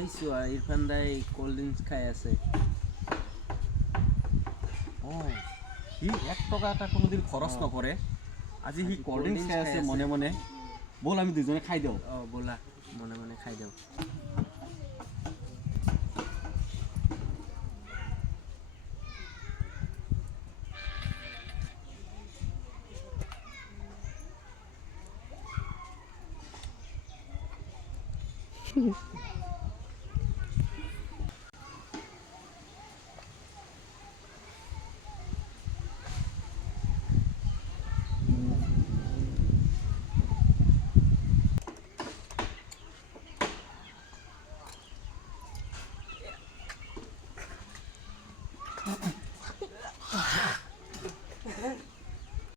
খাইছো ইৰফান দাই কোল্ড ড্ৰিঙ্কস খাই আছে। ও হি 1 টাকা এটা কোনোদিন খৰচ নকৰে আজি হি কোল্ড ড্ৰিংকস খাই আছে মনে মনে বল আমি দুজনে খাই দিওঁ বলা মনে মনে খাই দাও।